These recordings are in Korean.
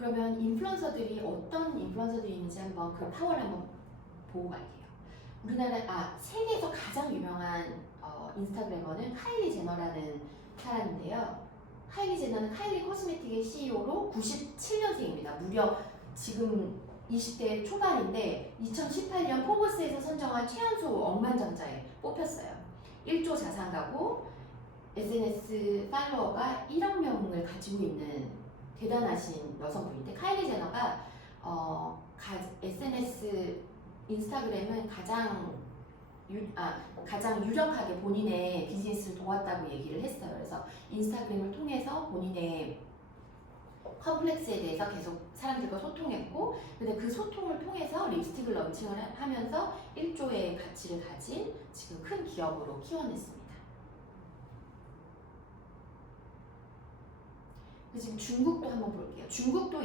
그러면 인플루언서들이 어떤 인플루언서들이 있는지 한번 그 파워를 한번 보고 갈게요. 세계에서 가장 유명한 인스타그래머는 카일리 제너라는 사람인데요. 카일리 제너는 카일리 코스메틱의 CEO로 97년생입니다. 무려 지금 20대 초반인데 2018년 포브스에서 선정한 최연소 억만장자에 뽑혔어요. 1조 자산가고 SNS 팔로워가 1억 명을 가지고 있는 대단하신 여성분인데, 카일리 제너가 SNS 인스타그램은 가장 유력하게 본인의 비즈니스를 도왔다고 얘기를 했어요. 그래서 인스타그램을 통해서 본인의 컴플렉스에 대해서 계속 사람들과 소통했고, 근데 그 소통을 통해서 립스틱을 런칭을 하면서 1조의 가치를 가진 지금 큰 기업으로 키워냈습니다. 지금 중국도 한번 볼게요. 중국도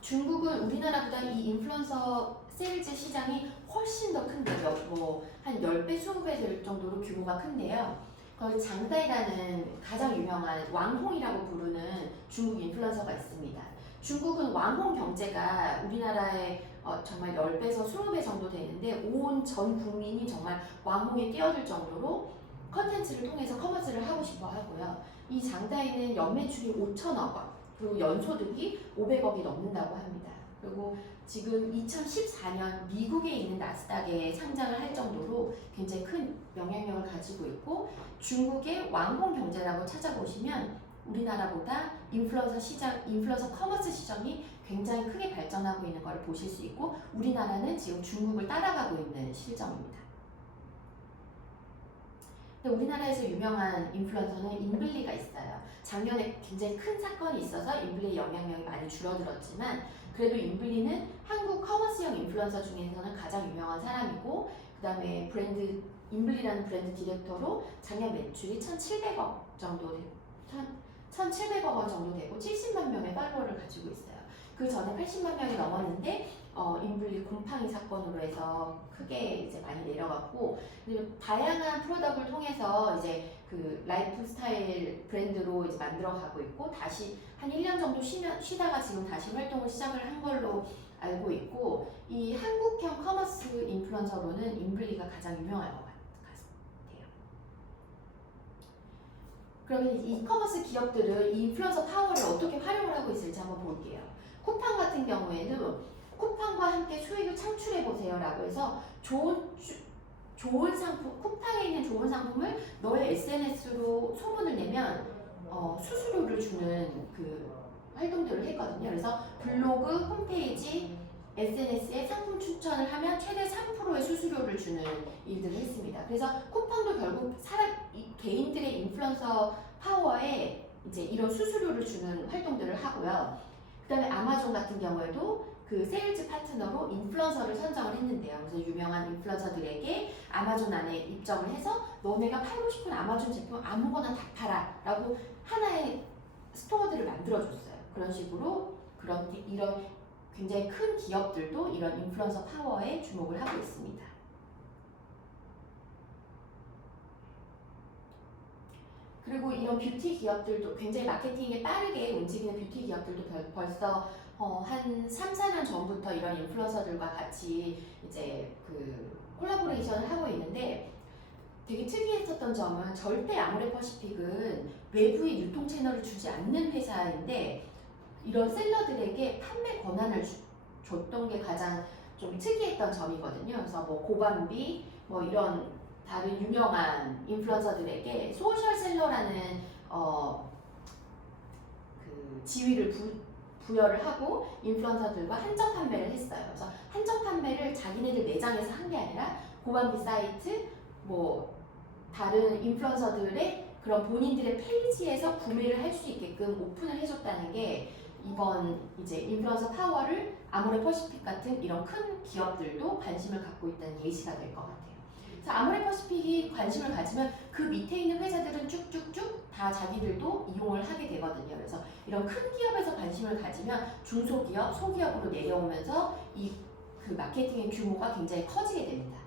중국은 우리나라보다 이 인플루언서 세일즈 시장이 훨씬 더 큰데요. 한 10배, 20배 될 정도로 규모가 큰데요. 거기 장다이라는 가장 유명한 왕홍이라고 부르는 중국 인플루언서가 있습니다. 중국은 왕홍 경제가 우리나라의 정말 10배에서 20배 정도 되는데, 온 전 국민이 정말 왕홍에 뛰어들 정도로 컨텐츠를 통해서 커머스를 하고 싶어 하고요. 이 장다이는 연매출이 5천억 원, 그리고 연소득이 500억이 넘는다고 합니다. 그리고 지금 2014년 미국에 있는 나스닥에 상장을 할 정도로 굉장히 큰 영향력을 가지고 있고, 중국의 왕홍 경제라고 찾아보시면 우리나라보다 인플루언서 커머스 시장이 굉장히 크게 발전하고 있는 걸 보실 수 있고, 우리나라는 지금 중국을 따라가고 있는 실정입니다. 근데 우리나라에서 유명한 인플루언서는 인블리가 있어요. 작년에 굉장히 큰 사건이 있어서 인블리의 영향력이 많이 줄어들었지만, 그래도 인블리는 한국 커머스형 인플루언서 중에서는 가장 유명한 사람이고, 그 다음에 인블리라는 브랜드 디렉터로 작년 매출이 1,700억 정도 되고 70만 명의 팔로워를 가지고 있어요. 그 전에 80만 명이 넘었는데 인블리 곰팡이 사건으로 해서 크게 이제 많이 내려갔고, 그리고 다양한 프로덕트를 통해서 이제 그 라이프 스타일 브랜드로 이제 만들어가고 있고, 다시 한 1년 정도 쉬다가 지금 다시 활동을 시작을 한 걸로 알고 있고, 이 한국형 커머스 인플루언서로는 인블리가 가장 유명할 것 같아요. 그러면 이 커머스 기업들은 이 인플루언서 파워를 어떻게 활용을 하고 있을지 한번 볼게요. 쿠팡 같은 경우에는 쿠팡과 함께 수익을 창출해 보세요 라고 해서 좋은 상품, 쿠팡에 있는 좋은 상품을 너의 SNS로 소문을 내면 수수료를 주는 그 활동들을 했거든요. 그래서 블로그, 홈페이지, SNS에 상품 추천을 하면 최대 3%의 수수료를 주는 일들을 했습니다. 그래서 쿠팡도 결국 개인들의 인플루언서 파워에 이제 이런 수수료를 주는 활동들을 하고요. 그 다음에 아마존 같은 경우에도 그 세일즈 파트너로 인플루언서를 선정을 했는데요. 그래서 유명한 인플루언서들에게 아마존 안에 입점을 해서 너네가 팔고 싶은 아마존 제품 아무거나 다 팔아 라고 하나의 스토어들을 만들어줬어요. 그런 식으로 이런 굉장히 큰 기업들도 이런 인플루언서 파워에 주목을 하고 있습니다. 그리고 이런 뷰티 기업들도 굉장히 마케팅에 빠르게 움직이는 뷰티 기업들도 벌써 한 3, 4년 전부터 이런 인플루언서들과 같이 이제 그 콜라보레이션을 하고 있는데, 되게 특이했었던 점은 절대 아모레퍼시픽은 외부의 유통 채널을 주지 않는 회사인데, 이런 셀러들에게 판매 권한을 줬던 게 가장 좀 특이했던 점이거든요. 그래서 고밤비, 이런 다른 유명한 인플루언서들에게 소셜셀러라는 그 지위를 부여를 하고 인플루언서들과 한정 판매를 했어요. 그래서 한정 판매를 자기네들 매장에서 한 게 아니라 고밤비 사이트, 다른 인플루언서들의 그런 본인들의 페이지에서 구매를 할 수 있게끔 오픈을 해줬다는 게, 이번 이제 인플루언서 파워를 아모레퍼시픽 같은 이런 큰 기업들도 관심을 갖고 있다는 예시가 될 것 같아요. 그래서 아모레퍼시픽이 관심을 가지면 그 밑에 있는 회사들은 쭉쭉쭉 다 자기들도 이용을 하게 되거든요. 그래서 이런 큰 기업에서 관심을 가지면 중소기업, 소기업으로 내려오면서 그 마케팅의 규모가 굉장히 커지게 됩니다.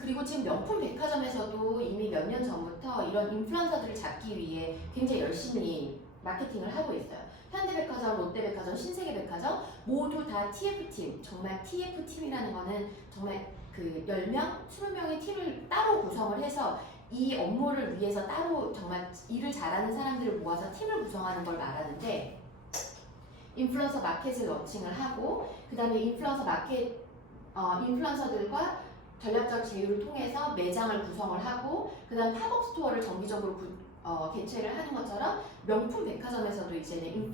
그리고 지금 명품 백화점에서도 이미 몇 년 전부터 이런 인플루언서들을 잡기 위해 굉장히 열심히 마케팅을 하고 있어요. 현대백화점, 롯데백화점, 신세계백화점 모두 다 TF팀, 정말 TF팀이라는 거는 정말 그 10명, 20명의 팀을 따로 구성을 해서 이 업무를 위해서 따로 정말 일을 잘하는 사람들을 모아서 팀을 구성하는 걸 말하는데, 인플루언서 마켓을 런칭을 하고 그 다음에 인플루언서들과 전략적 제휴를 통해서 매장을 구성을 하고 그 다음 팝업 스토어를 정기적으로 개최를 하는 것처럼 명품 백화점에서도 이제는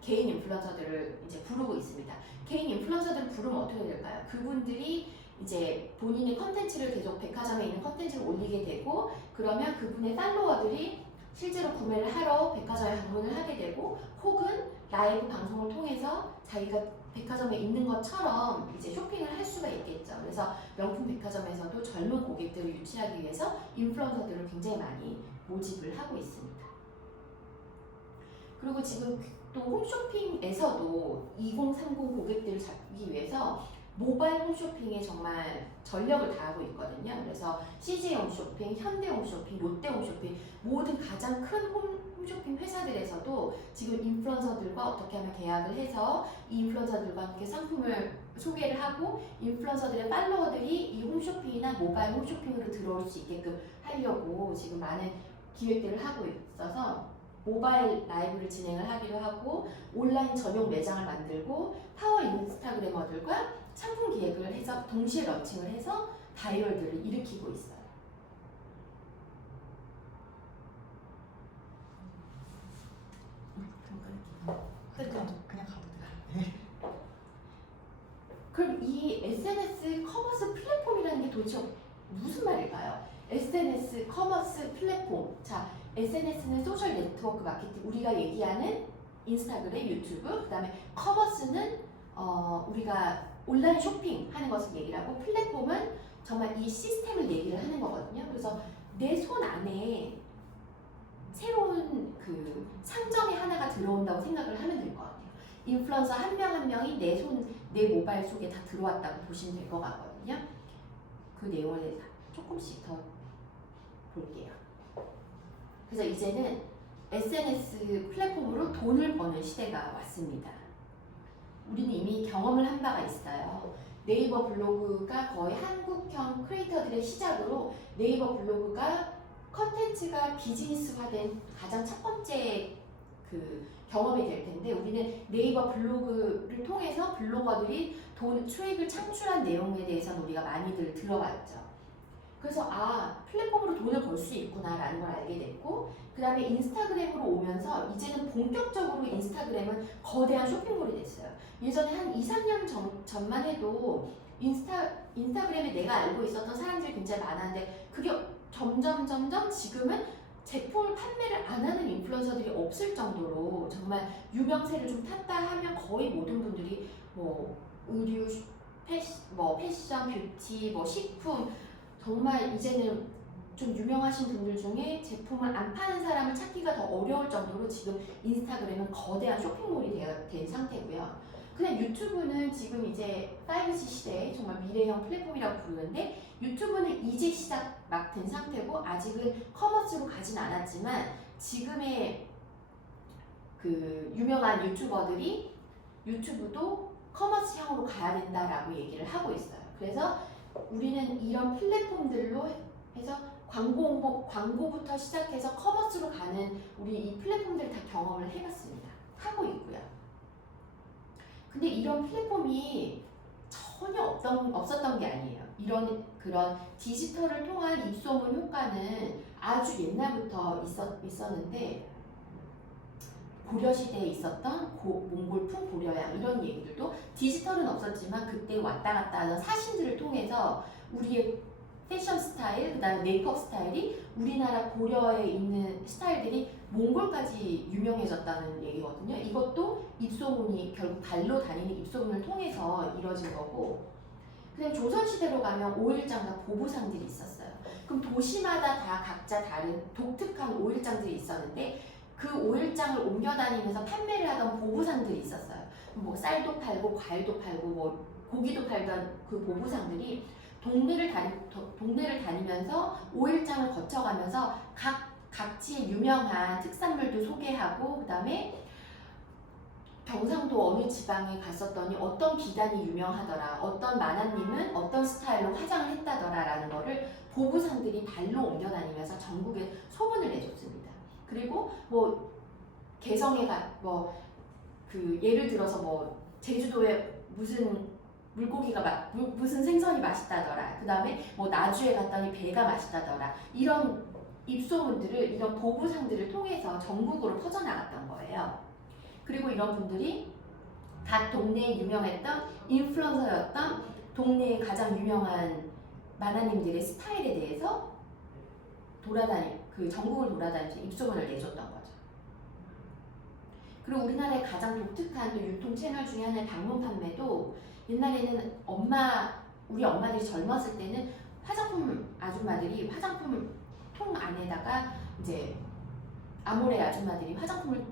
개인 인플루언서들을 이제 부르고 있습니다. 개인 인플루언서들을 부르면 어떻게 될까요? 그분들이 이제 본인의 컨텐츠를 계속 백화점에 있는 컨텐츠를 올리게 되고, 그러면 그분의 팔로워들이 실제로 구매를 하러 백화점에 방문을 하게 되고, 혹은 라이브 방송을 통해서 자기가 백화점에 있는 것처럼 이제 쇼핑을 할 수가 있겠죠. 그래서 명품 백화점에서도 젊은 고객들을 유치하기 위해서 인플루언서들을 굉장히 많이 모집을 하고 있습니다. 그리고 지금 또 홈쇼핑에서도 2030 고객들을 잡기 위해서 모바일 홈쇼핑에 정말 전력을 다하고 있거든요. 그래서 CJ 홈쇼핑, 현대 홈쇼핑, 롯데 홈쇼핑 모든 가장 큰 홈쇼핑 회사들에서도 지금 인플루언서들과 어떻게 하면 계약을 해서 이 인플루언서들과 함께 상품을 소개를 하고 인플루언서들의 팔로워들이 이 홈쇼핑이나 모바일 홈쇼핑으로 들어올 수 있게끔 하려고 지금 많은 기획들을 하고 있어서 모바일 라이브를 진행을 하기도 하고 온라인 전용 매장을 만들고 파워 인스타그래머들과 상품 기획을 해서 동시에 런칭을 해서 바이럴들을 일으키고 있어요. 그냥 가도 돼요. 그럼 이 SNS 커머스 플랫폼이라는 게 도대체 무슨 말일까요? SNS 커머스 플랫폼. 자, SNS는 소셜 네트워크 마케팅, 우리가 얘기하는 인스타그램, 유튜브, 그 다음에 커머스는 우리가 온라인 쇼핑 하는 것을 얘기를 하고, 플랫폼은 정말 이 시스템을 얘기를 하는 거거든요. 그래서 내 손 안에 새로운 그 상점이 하나가 들어온다고 생각을 하면 될 것 같아요. 인플루언서 한 명 한 명이 내 모바일 속에 다 들어왔다고 보시면 될 것 같거든요. 그 내용을 대해서 조금씩 더 볼게요. 그래서 이제는 SNS 플랫폼으로 돈을 버는 시대가 왔습니다. 우리는 이미 경험을 한 바가 있어요. 네이버 블로그가 거의 한국형 크리에이터들의 시작으로 네이버 블로그가 컨텐츠가 비즈니스화된 가장 첫 번째 그 경험이 될 텐데, 우리는 네이버 블로그를 통해서 블로거들이 수익을 창출한 내용에 대해서는 우리가 많이들 들어봤죠. 그래서 플랫폼으로 돈을 벌 수 있구나라는 걸 알게 됐고, 그 다음에 인스타그램으로 오면서 이제는 본격적으로 인스타그램은 거대한 쇼핑몰이 됐어요. 예전에 한 2, 3년 전만 해도 인스타그램에 내가 알고 있었던 사람들이 굉장히 많았는데, 그게 점점 지금은 제품을 판매를 안 하는 인플루언서들이 없을 정도로 정말 유명세를 좀 탔다 하면 거의 모든 분들이 뭐 의류, 패션, 뷰티, 식품, 정말 이제는 좀 유명하신 분들 중에 제품을 안 파는 사람을 찾기가 더 어려울 정도로 지금 인스타그램은 거대한 쇼핑몰이 된 상태고요. 그냥 유튜브는 지금 이제 5G 시대에 정말 미래형 플랫폼이라고 부르는데, 유튜브는 이제 시작 막 된 상태고 아직은 커머스로 가진 않았지만, 지금의 그 유명한 유튜버들이 유튜브도 커머스형으로 가야 된다라고 얘기를 하고 있어요. 그래서 우리는 이런 플랫폼들로 해서 광고부터 시작해서 커머스로 가는 우리 이 플랫폼들을 다 경험을 해봤습니다. 하고 있고요. 근데 이런 플랫폼이 전혀 없었던 게 아니에요. 그런 디지털을 통한 입소문 효과는 아주 옛날부터 있었는데, 고려시대에 있었던 몽골풍 고려양 이런 얘기들도 디지털은 없었지만 그때 왔다 갔다 하던 사신들을 통해서 우리의 패션 스타일, 그 다음에 메이크업 스타일이 우리나라 고려에 있는 스타일들이 몽골까지 유명해졌다는 얘기거든요. 이것도 입소문이 결국 발로 다니는 입소문을 통해서 이뤄진 거고, 그냥 조선시대로 가면 오일장과 보부상들이 있었어요. 그럼 도시마다 다 각자 다른 독특한 오일장들이 있었는데, 그 오일장을 옮겨다니면서 판매를 하던 보부상들이 있었어요. 뭐 쌀도 팔고 과일도 팔고 뭐 고기도 팔던 그 보부상들이 동네를 다니면서 오일장을 거쳐가면서 각 각지의 유명한 특산물도 소개하고 그다음에 경상도 어느 지방에 갔었더니 어떤 비단이 유명하더라, 어떤 만화님은 어떤 스타일로 화장을 했다더라라는 거를 보부상들이 발로 옮겨다니면서 전국에 소문을 내줬습니다. 그리고 뭐 개성에 그 예를 들어서 뭐 제주도에 무슨 물고기가 무슨 생선이 맛있다더라, 그 다음에 뭐 나주에 갔더니 배가 맛있다더라, 이런 입소문들을 이런 보부상들을 통해서 전국으로 퍼져나갔던 거예요. 그리고 이런 분들이 각 동네에 유명했던 인플루언서였던 동네의 가장 유명한 만화님들의 스타일에 대해서 그 전국을 돌아다니면서 입소문을 내줬던 거죠. 그리고 우리나라의 가장 독특한 또 유통 채널 중에 하나의 방문 판매도 옛날에는 우리 엄마들이 젊었을 때는 화장품 아줌마들이 화장품 통 안에다가 이제 아모레 아줌마들이 화장품을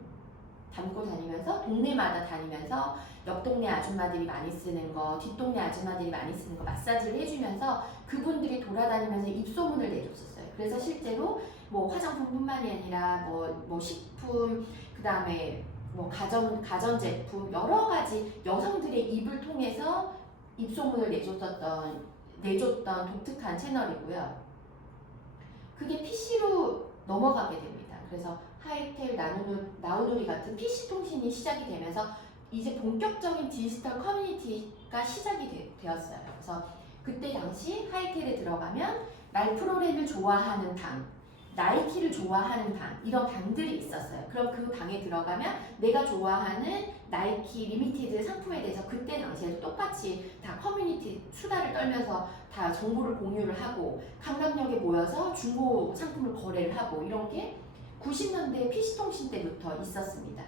담고 다니면서 동네마다 다니면서 옆 동네 아줌마들이 많이 쓰는 거, 뒷동네 아줌마들이 많이 쓰는 거 마사지를 해주면서 그분들이 돌아다니면서 입소문을 내줬었어요. 그래서 실제로 뭐 화장품뿐만이 아니라 뭐 식품, 그 다음에 뭐 가전제품 여러 가지 여성들의 입을 통해서 입소문을 내줬던 독특한 채널이고요. 그게 PC로 넘어가게 됩니다. 그래서 하이텔, 나우누리 같은 PC 통신이 시작이 되면서 이제 본격적인 디지털 커뮤니티가 시작이 되었어요. 그래서 그때 당시 하이텔에 들어가면 랄프로렌을 좋아하는 방, 나이키를 좋아하는 방, 이런 방들이 있었어요. 그럼 그 방에 들어가면 내가 좋아하는 나이키 리미티드 상품에 대해서 그때 당시에도 똑같이 다 커뮤니티 수다를 떨면서 다 정보를 공유를 하고 강남역에 모여서 중고 상품을 거래를 하고 이런 게 90년대 PC통신 때부터 있었습니다.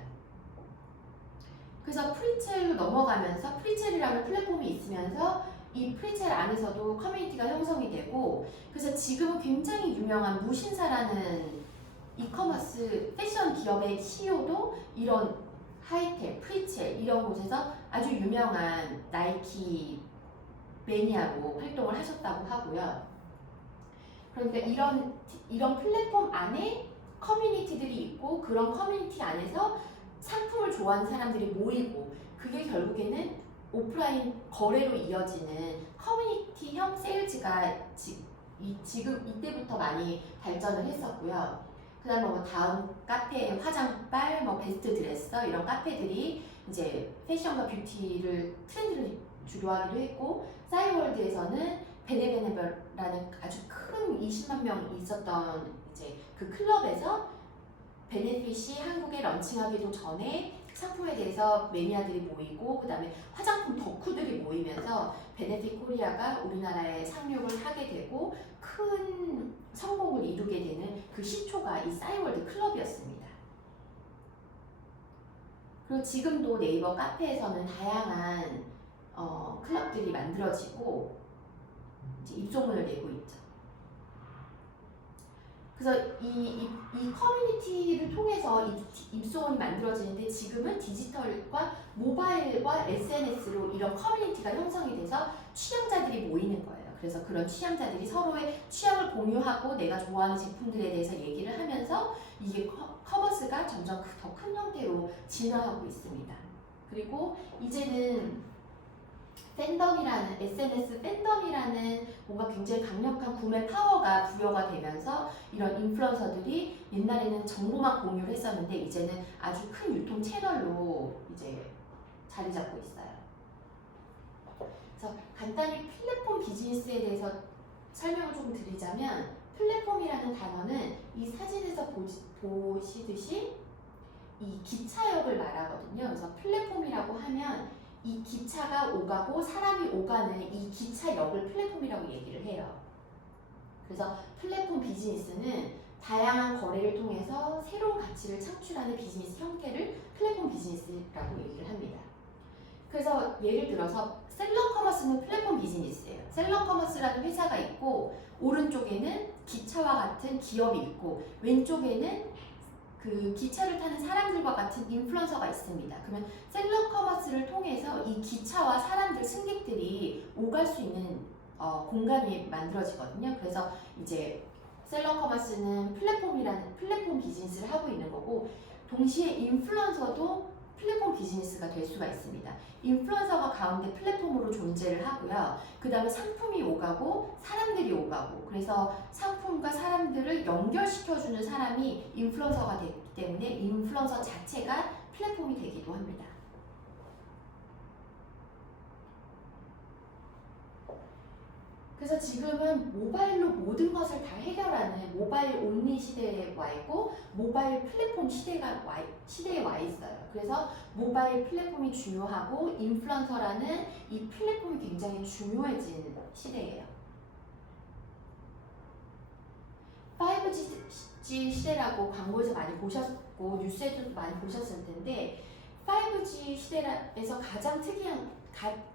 그래서 프리첼로 넘어가면서 프리첼이라는 플랫폼이 있으면서 이 프리첼 안에서도 커뮤니티가 형성이 되고, 그래서 지금은 굉장히 유명한 무신사라는 이커머스 패션 기업의 CEO도 이런 하이텔, 프리첼 이런 곳에서 아주 유명한 나이키 매니아로 활동을 하셨다고 하고요. 그러니까 이런 플랫폼 안에 커뮤니티들이 있고 그런 커뮤니티 안에서 상품을 좋아하는 사람들이 모이고 그게 결국에는 오프라인 거래로 이어지는 커뮤니티형 세일즈가 지금 이때부터 많이 발전을 했었고요. 그 다음에 뭐 다음 카페, 화장빨, 뭐 베스트 드레서 이런 카페들이 이제 패션과 뷰티를 트렌드를 주도하기도 했고, 싸이월드에서는 베네베네별라는 아주 큰 20만 명 있었던 이제 그 클럽에서 베네핏이 한국에 런칭하기도 전에 상품에 대해서 매니아들이 모이고 그 다음에 화장품 덕후들이 모이면서 베네핏 코리아가 우리나라에 상륙을 하게 되고 큰 성공을 이루게 되는 그 시초가 이 싸이월드 클럽이었습니다. 그리고 지금도 네이버 카페에서는 다양한 클럽들이 만들어지고 이제 입소문을 내고 있죠. 그래서 이 커뮤니티를 통해서 입소문이 만들어지는데 지금은 디지털과 모바일과 SNS로 이런 커뮤니티가 형성이 돼서 취향자들이 모이는 거예요. 그래서 그런 취향자들이 서로의 취향을 공유하고 내가 좋아하는 제품들에 대해서 얘기를 하면서 이게 커머스가 점점 더 큰 형태로 진화하고 있습니다. 그리고 이제는 SNS 팬덤이라는 뭔가 굉장히 강력한 구매 파워가 부여가 되면서 이런 인플루언서들이 옛날에는 정보만 공유를 했었는데 이제는 아주 큰 유통 채널로 이제 자리 잡고 있어요. 그래서 간단히 플랫폼 비즈니스에 대해서 설명을 조금 드리자면, 플랫폼이라는 단어는 이 사진에서 보시듯이 이 기차역을 말하거든요. 그래서 플랫폼이라고 하면 이 기차가 오가고 사람이 오가는 이 기차역을 플랫폼이라고 얘기를 해요. 그래서 플랫폼 비즈니스는 다양한 거래를 통해서 새로운 가치를 창출하는 비즈니스 형태를 플랫폼 비즈니스라고 얘기를 합니다. 그래서 예를 들어서 셀러 커머스는 플랫폼 비즈니스예요. 셀러 커머스라는 회사가 있고 오른쪽에는 기차와 같은 기업이 있고 왼쪽에는 그 기차를 타는 사람들과 같은 인플루언서가 있습니다. 그러면 셀러 커머스를 통해서 이 기차와 사람들, 승객들이 오갈 수 있는 공간이 만들어지거든요. 그래서 이제 셀러 커머스는 플랫폼 비즈니스를 하고 있는 거고, 동시에 인플루언서도 플랫폼 비즈니스가 될 수가 있습니다. 인플루언서가 가운데 플랫폼으로 존재를 하고요. 그 다음에 상품이 오가고 사람들이 오가고, 그래서 상품과 사람들을 연결시켜주는 사람이 인플루언서가 되기 때문에 인플루언서 자체가 플랫폼이 되기도 합니다. 그래서 지금은 모바일로 모든 것을 다 해결하는 모바일 온리 시대에 와 있고, 모바일 플랫폼 시대에 와 있어요. 그래서 모바일 플랫폼이 중요하고 인플루언서라는 이 플랫폼이 굉장히 중요해진 시대예요. 5G 시대라고 광고에서 많이 보셨고 뉴스에도 많이 보셨을 텐데, 5G 시대에서 가장 특이한,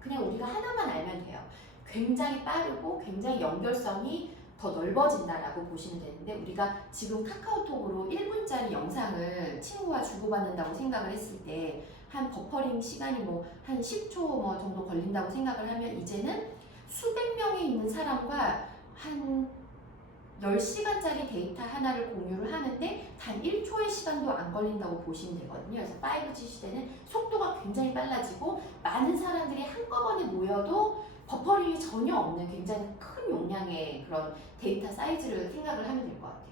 그냥 우리가 하나만 알면 돼요. 굉장히 빠르고 굉장히 연결성이 더 넓어진다라고 보시면 되는데, 우리가 지금 카카오톡으로 1분짜리 영상을 친구와 주고받는다고 생각을 했을 때 한 버퍼링 시간이 뭐 한 10초 뭐 정도 걸린다고 생각을 하면, 이제는 수백 명이 있는 사람과 한 10시간짜리 데이터 하나를 공유를 하는데 단 1초의 시간도 안 걸린다고 보시면 되거든요. 그래서 5G 시대는 속도가 굉장히 빨라지고 많은 사람들이 한꺼번에 모여도 버퍼링이 전혀 없는 굉장히 큰 용량의 그런 데이터 사이즈를 생각을 하면 될 것 같아요.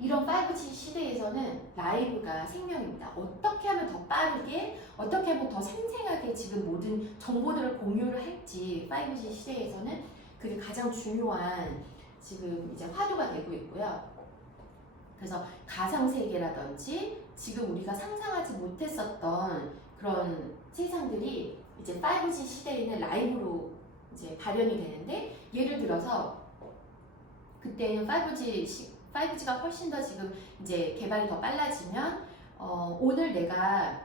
이런 5G 시대에서는 라이브가 생명입니다. 어떻게 하면 더 빠르게, 어떻게 하면 더 생생하게 지금 모든 정보들을 공유를 할지 5G 시대에서는 그게 가장 중요한 지금 이제 화두가 되고 있고요. 그래서 가상세계라든지 지금 우리가 상상하지 못했었던 그런 세상들이 이제 5G 시대에는 라이브로 이제 발현이 되는데, 예를 들어서 그때는 5G가 훨씬 더 지금 이제 개발이 더 빨라지면 오늘 내가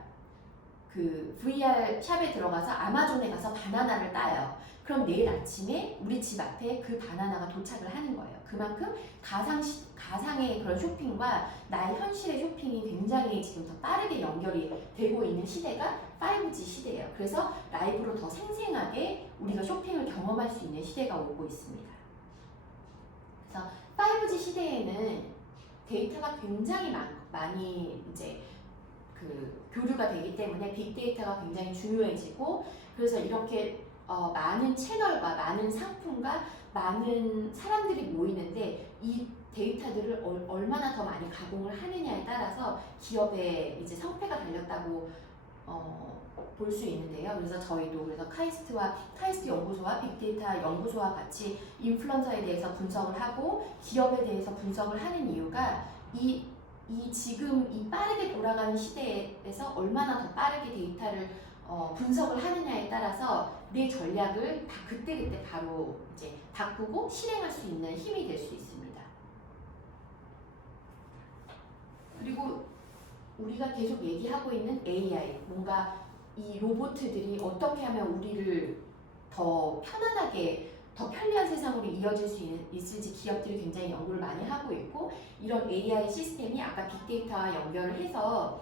그 VR 샵에 들어가서 아마존에 가서 바나나를 따요. 그럼 내일 아침에 우리 집 앞에 그 바나나가 도착을 하는 거예요. 그만큼 가상의 그런 쇼핑과 나의 현실의 쇼핑이 굉장히 지금 더 빠르게 연결이 되고 있는 시대가 5G 시대예요. 그래서 라이브로 더 생생하게 우리가 쇼핑을 경험할 수 있는 시대가 오고 있습니다. 그래서 5G 시대에는 데이터가 굉장히 많이 이제 그 교류가 되기 때문에 빅데이터가 굉장히 중요해지고, 그래서 이렇게 많은 채널과 많은 상품과 많은 사람들이 모이는데 이 데이터들을 얼마나 더 많이 가공을 하느냐에 따라서 기업의 이제 성패가 달렸다고 볼 수 있는데요. 그래서 저희도 그래서 카이스트 연구소와 빅데이터 연구소와 같이 인플루언서에 대해서 분석을 하고 기업에 대해서 분석을 하는 이유가 지금 이 빠르게 돌아가는 시대에서 얼마나 더 빠르게 데이터를 분석을 하느냐에 따라서 내 전략을 다 그때그때 바로 이제 바꾸고 실행할 수 있는 힘이 될 수 있습니다. 그리고 우리가 계속 얘기하고 있는 AI, 뭔가 이 로봇들이 어떻게 하면 우리를 더 편안하게, 더 편리한 세상으로 이어질 수 있을지 기업들이 굉장히 연구를 많이 하고 있고, 이런 AI 시스템이 아까 빅데이터와 연결을 해서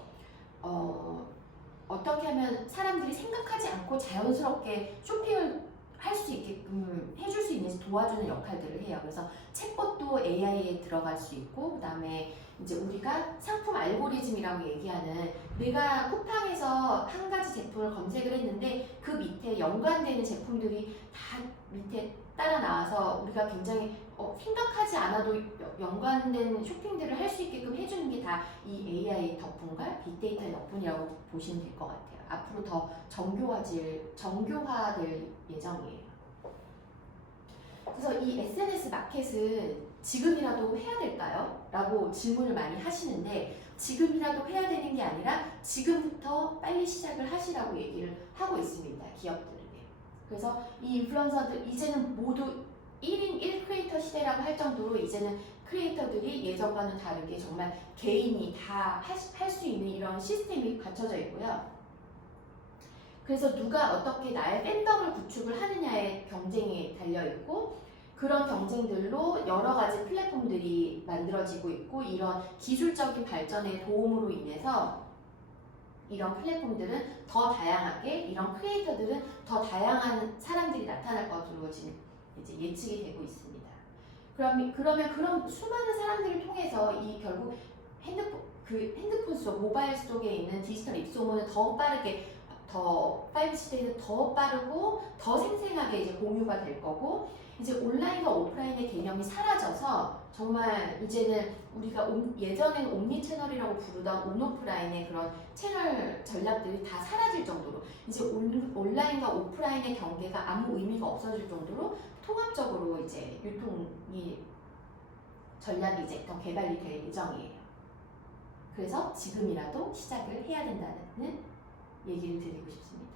어떻게 하면 사람들이 생각하지 않고 자연스럽게 쇼핑을 할 수 있게끔 해줄 수 있는지 도와주는 역할들을 해요. 그래서 챗봇도 AI에 들어갈 수 있고, 그 다음에 이제 우리가 상품 알고리즘이라고 얘기하는, 내가 쿠팡에서 한 가지 제품을 검색을 했는데 그 밑에 연관되는 제품들이 다 밑에 따라 나와서 우리가 굉장히 생각하지 않아도 연관된 쇼핑들을 할 수 있게끔 해주는 게 다 이 AI 덕분과 빅데이터의 덕분이라고 보시면 될 것 같아요. 앞으로 더 정교화될 예정이에요. 그래서 이 SNS 마켓은 지금이라도 해야 될까요? 라고 질문을 많이 하시는데, 지금이라도 해야 되는 게 아니라 지금부터 빨리 시작을 하시라고 얘기를 하고 있습니다. 기업들에게. 그래서 이 인플루언서들 이제는 모두 1인 1크리에이터 시대라고 할 정도로 이제는 크리에이터들이 예전과는 다르게 정말 개인이 다 할 수 있는 이런 시스템이 갖춰져 있고요. 그래서 누가 어떻게 나의 팬덤을 구축을 하느냐의 경쟁이 달려있고, 그런 경쟁들로 여러 가지 플랫폼들이 만들어지고 있고, 이런 기술적인 발전의 도움으로 인해서 이런 플랫폼들은 더 다양하게, 이런 크리에이터들은 더 다양한 사람들이 나타날 것으로 지금 이제 예측이 되고 있습니다. 그러면 수많은 사람들을 통해서 이 결국 핸드폰 속 모바일 속에 있는 디지털 입소문은 더 빠르게 더 5G 시대에는 더 빠르고 더 생생하게 이제 공유가 될 거고 이제 온라인과 오프라인의 개념이 사라져서 정말 이제는 우리가 예전에는 옴니 채널이라고 부르던 온오프라인의 그런 채널 전략들이 다 사라질 정도로 이제 온라인과 오프라인의 경계가 아무 의미가 없어질 정도로 통합적으로 이제 유통이 전략이 이제 더 개발이 될 예정이에요. 그래서 지금이라도 시작을 해야 된다는 얘기를 드리고 싶습니다.